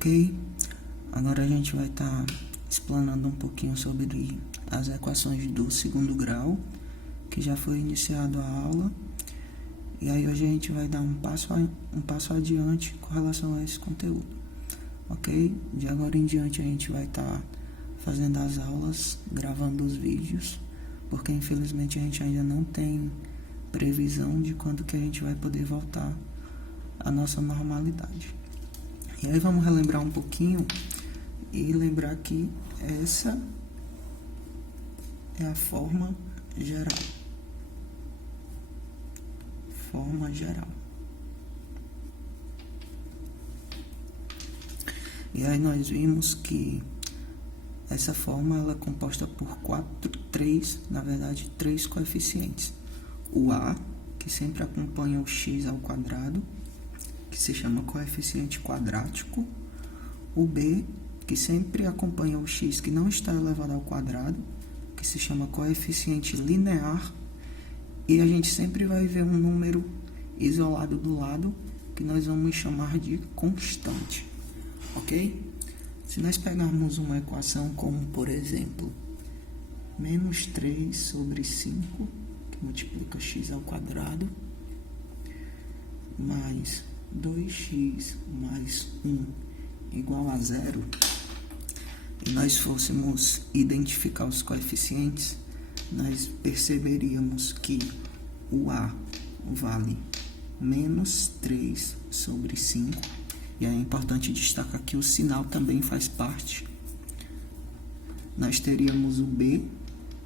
Ok? Agora a gente vai estar explanando um pouquinho sobre as equações do segundo grau, que já foi iniciado a aula. E aí hoje a gente vai dar um passo adiante com relação a esse conteúdo. Ok? De agora em diante a gente vai estar fazendo as aulas, gravando os vídeos, porque infelizmente a gente ainda não tem previsão de quando que a gente vai poder voltar à nossa normalidade. E aí vamos relembrar um pouquinho e lembrar que essa é a forma geral. Forma geral. E aí nós vimos que essa forma ela é composta por três coeficientes. O A, que sempre acompanha o x ao quadrado, que se chama coeficiente quadrático. O B, que sempre acompanha o x que não está elevado ao quadrado, que se chama coeficiente linear. E a gente sempre vai ver um número isolado do lado, que nós vamos chamar de constante. Ok? Se nós pegarmos uma equação como, por exemplo, menos 3 sobre 5, que multiplica x ao quadrado, mais 2x mais 1 igual a 0, e nós fôssemos identificar os coeficientes, nós perceberíamos que o A vale menos 3 sobre 5, e é importante destacar que o sinal também faz parte. Nós teríamos o B,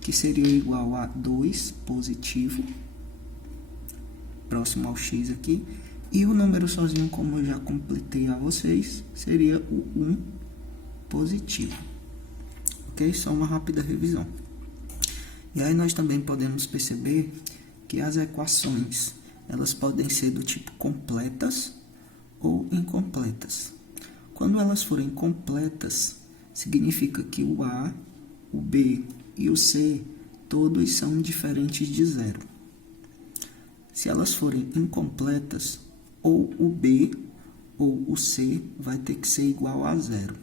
que seria igual a 2 positivo, próximo ao x aqui, e o número sozinho, como eu já completei a vocês, seria o 1 positivo. Ok? Só uma rápida revisão. E aí nós também podemos perceber que as equações, elas podem ser do tipo completas ou incompletas. Quando elas forem completas, significa que o A, o B e o C, todos são diferentes de zero. Se elas forem incompletas, ou o B ou o C vai ter que ser igual a zero.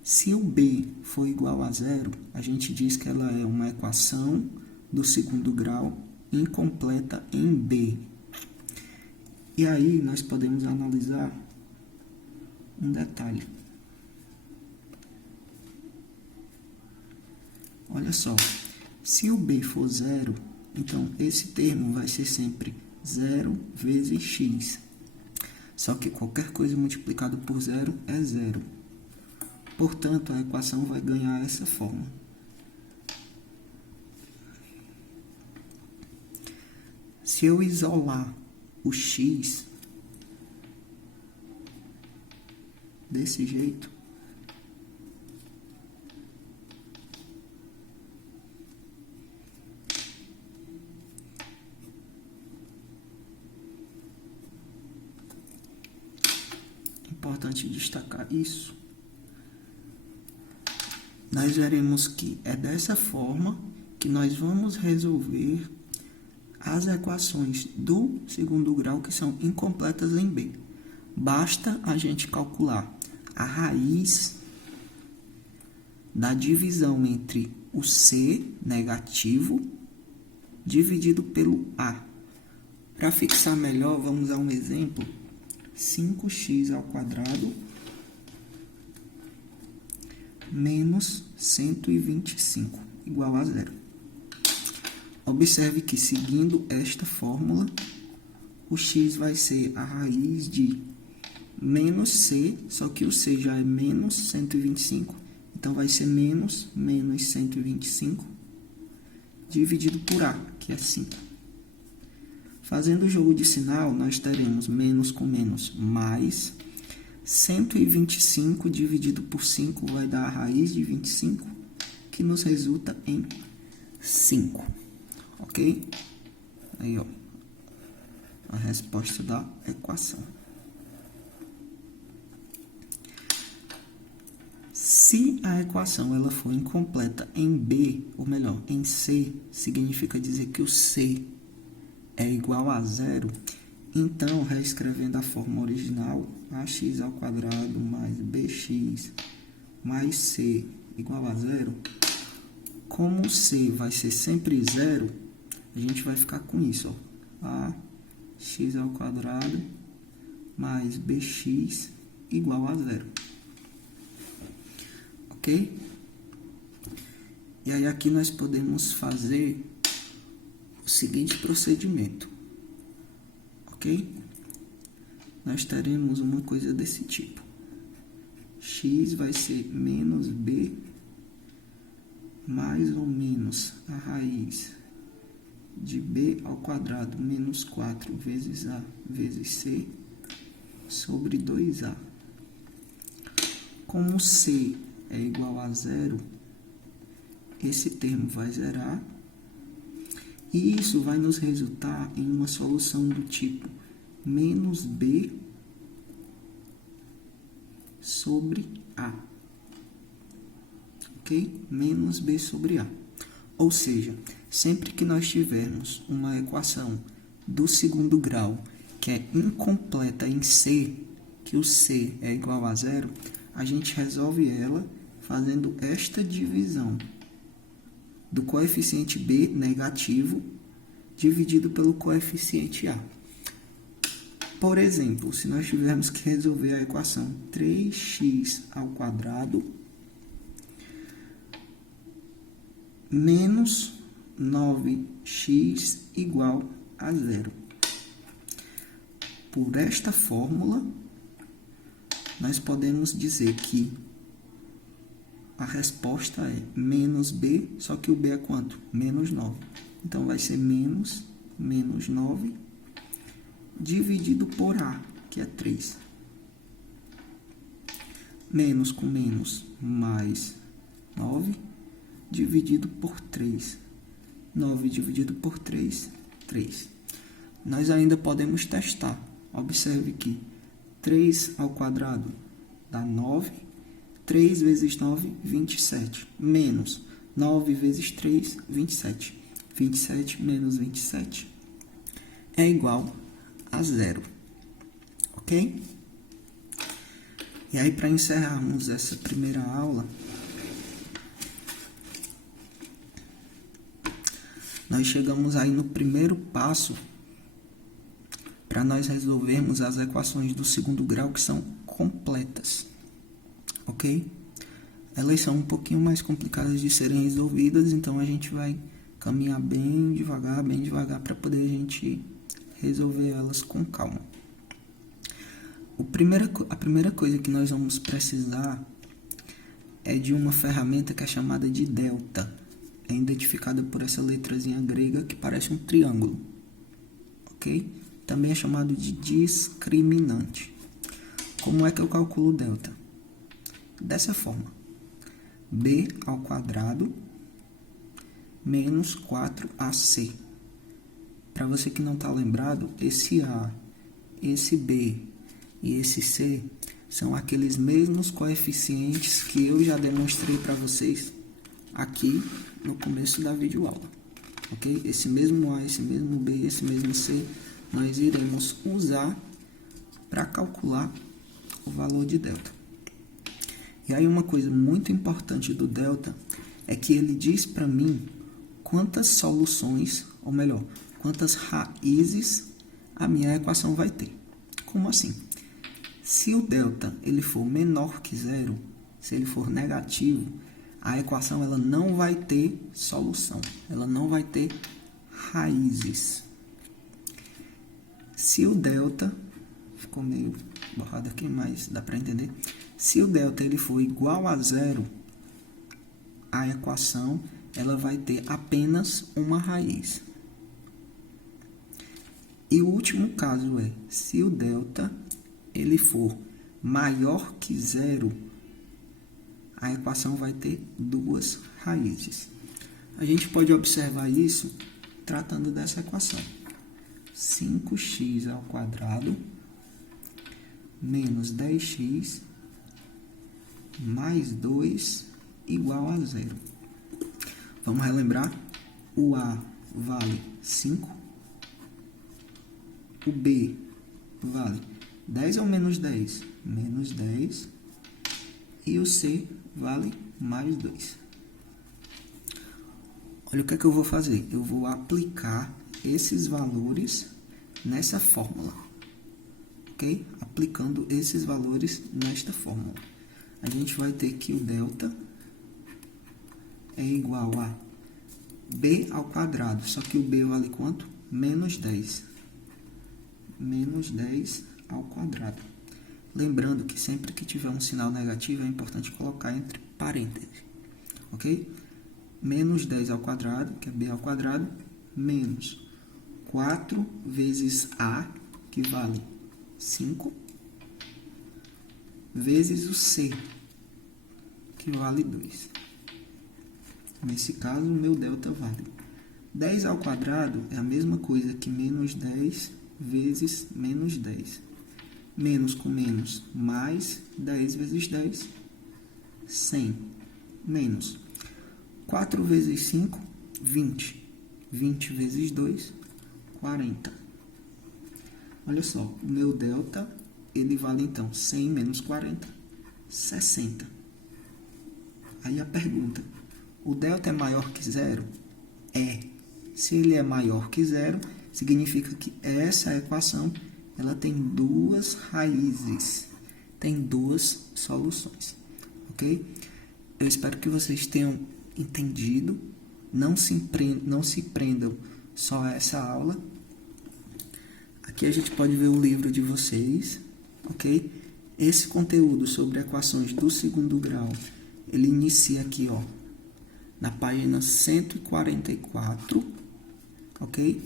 Se o B for igual a zero, a gente diz que ela é uma equação do segundo grau incompleta em B. E aí nós podemos analisar um detalhe. Olha só, se o B for zero, então esse termo vai ser sempre 0 vezes x. Só que qualquer coisa multiplicada por zero é zero. Portanto, a equação vai ganhar essa forma. Se eu isolar o x desse jeito, importante destacar isso, nós veremos que é dessa forma que nós vamos resolver as equações do segundo grau que são incompletas em B. Basta a gente calcular a raiz da divisão entre o C negativo dividido pelo A. Para fixar melhor, vamos a um exemplo. 5x ao quadrado menos 125 igual a zero. Observe que, seguindo esta fórmula, o x vai ser a raiz de menos c, só que o c já é menos 125, então vai ser menos 125 dividido por a, que é 5. Fazendo o jogo de sinal, nós teremos menos com menos mais. 125 dividido por 5 vai dar a raiz de 25, que nos resulta em 5. Ok? Aí, ó, a resposta da equação. Se a equação ela for incompleta em B, ou melhor, em C, significa dizer que o C é igual a zero, Então, reescrevendo a forma original, ax ao quadrado mais bx mais c igual a zero, como c vai ser sempre zero, a gente vai ficar com isso, ó, ax ao quadrado mais bx igual a zero. Ok? E aí aqui nós podemos fazer o seguinte procedimento. Ok? Nós teremos uma coisa desse tipo. X vai ser menos b mais ou menos a raiz de b ao quadrado menos 4 vezes a vezes c sobre 2a. Como c é igual a zero, esse termo vai zerar. E isso vai nos resultar em uma solução do tipo menos b sobre a. Ok? Menos b sobre a. Ou seja, sempre que nós tivermos uma equação do segundo grau que é incompleta em c, que o c é igual a zero, a gente resolve ela fazendo esta divisão do coeficiente b negativo dividido pelo coeficiente a. Por exemplo, se nós tivermos que resolver a equação 3x ao quadrado menos 9x igual a zero. Por esta fórmula, nós podemos dizer que a resposta é menos b, só que o b é quanto? Menos 9. Então, vai ser menos 9 dividido por a, que é 3. Menos com menos, mais 9, dividido por 3. 9 dividido por 3, 3. Nós ainda podemos testar. Observe que 3 ao quadrado dá 9. 3 vezes 9, 27. Menos 9 vezes 3, 27. 27 menos 27 é igual a zero. Ok? E aí, para encerrarmos essa primeira aula, nós chegamos aí no primeiro passo para nós resolvermos as equações do segundo grau que são completas. Ok? Elas são um pouquinho mais complicadas de serem resolvidas, então a gente vai caminhar bem devagar para poder a gente resolver elas com calma. A primeira coisa que nós vamos precisar é de uma ferramenta que é chamada de delta. É identificada por essa letrazinha grega que parece um triângulo. Ok? Também é chamado de discriminante. Como é que eu calculo delta? Dessa forma. B ao quadrado menos 4AC. Para você que não está lembrado, esse A, esse B e esse C são aqueles mesmos coeficientes que eu já demonstrei para vocês aqui no começo da videoaula. Ok? Esse mesmo A, esse mesmo B, esse mesmo C, nós iremos usar para calcular o valor de delta. E aí uma coisa muito importante do delta é que ele diz para mim quantas soluções, ou melhor, quantas raízes a minha equação vai ter. Como assim? Se o delta ele for menor que zero, se ele for negativo, a equação ela não vai ter solução, ela não vai ter raízes. Se o delta, ficou meio borrado aqui, mas dá para entender. Se o delta ele for igual a zero, a equação ela vai ter apenas uma raiz. E o último caso é, se o delta ele for maior que zero, a equação vai ter duas raízes. A gente pode observar isso tratando dessa equação. 5x ao quadrado menos 10x mais 2 igual a zero. Vamos relembrar? O A vale 5, o B vale 10 ou menos 10? Menos 10. E o C vale mais 2. Olha o que é que eu vou fazer. Eu vou aplicar esses valores nessa fórmula. Ok? Aplicando esses valores nesta fórmula. A gente vai ter que o delta é igual a B ao quadrado. Só que o B vale quanto? Menos 10. Menos 10 ao quadrado. Lembrando que sempre que tiver um sinal negativo, é importante colocar entre parênteses. Ok? Menos 10 ao quadrado, que é B ao quadrado, menos 4 vezes A, que vale 5, vezes o C, que vale 2. Nesse caso, o meu delta vale 10 ao quadrado é a mesma coisa que menos 10 vezes menos 10. Menos com menos, mais 10 vezes 10, 100. Menos 4 vezes 5, 20. 20 vezes 2, 40. Olha só, o meu delta, ele vale então 100 menos 40, 60. Aí a pergunta, o delta é maior que zero? É. Se ele é maior que zero, significa que essa equação ela tem duas raízes, tem duas soluções, ok? Eu espero que vocês tenham entendido, não se prendam só a essa aula. Aqui a gente pode ver o livro de vocês, ok? Esse conteúdo sobre equações do segundo grau, ele inicia aqui, ó, na página 144, ok?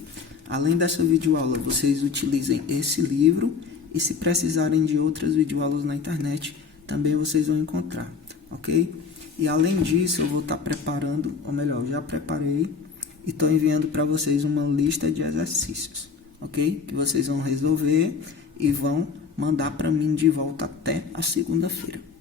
Além dessa videoaula, vocês utilizem esse livro e se precisarem de outras videoaulas na internet, também vocês vão encontrar, ok? E além disso, eu vou estar preparando, ou melhor, já preparei e estou enviando para vocês uma lista de exercícios, ok? Que vocês vão resolver e vão mandar para mim de volta até a segunda-feira.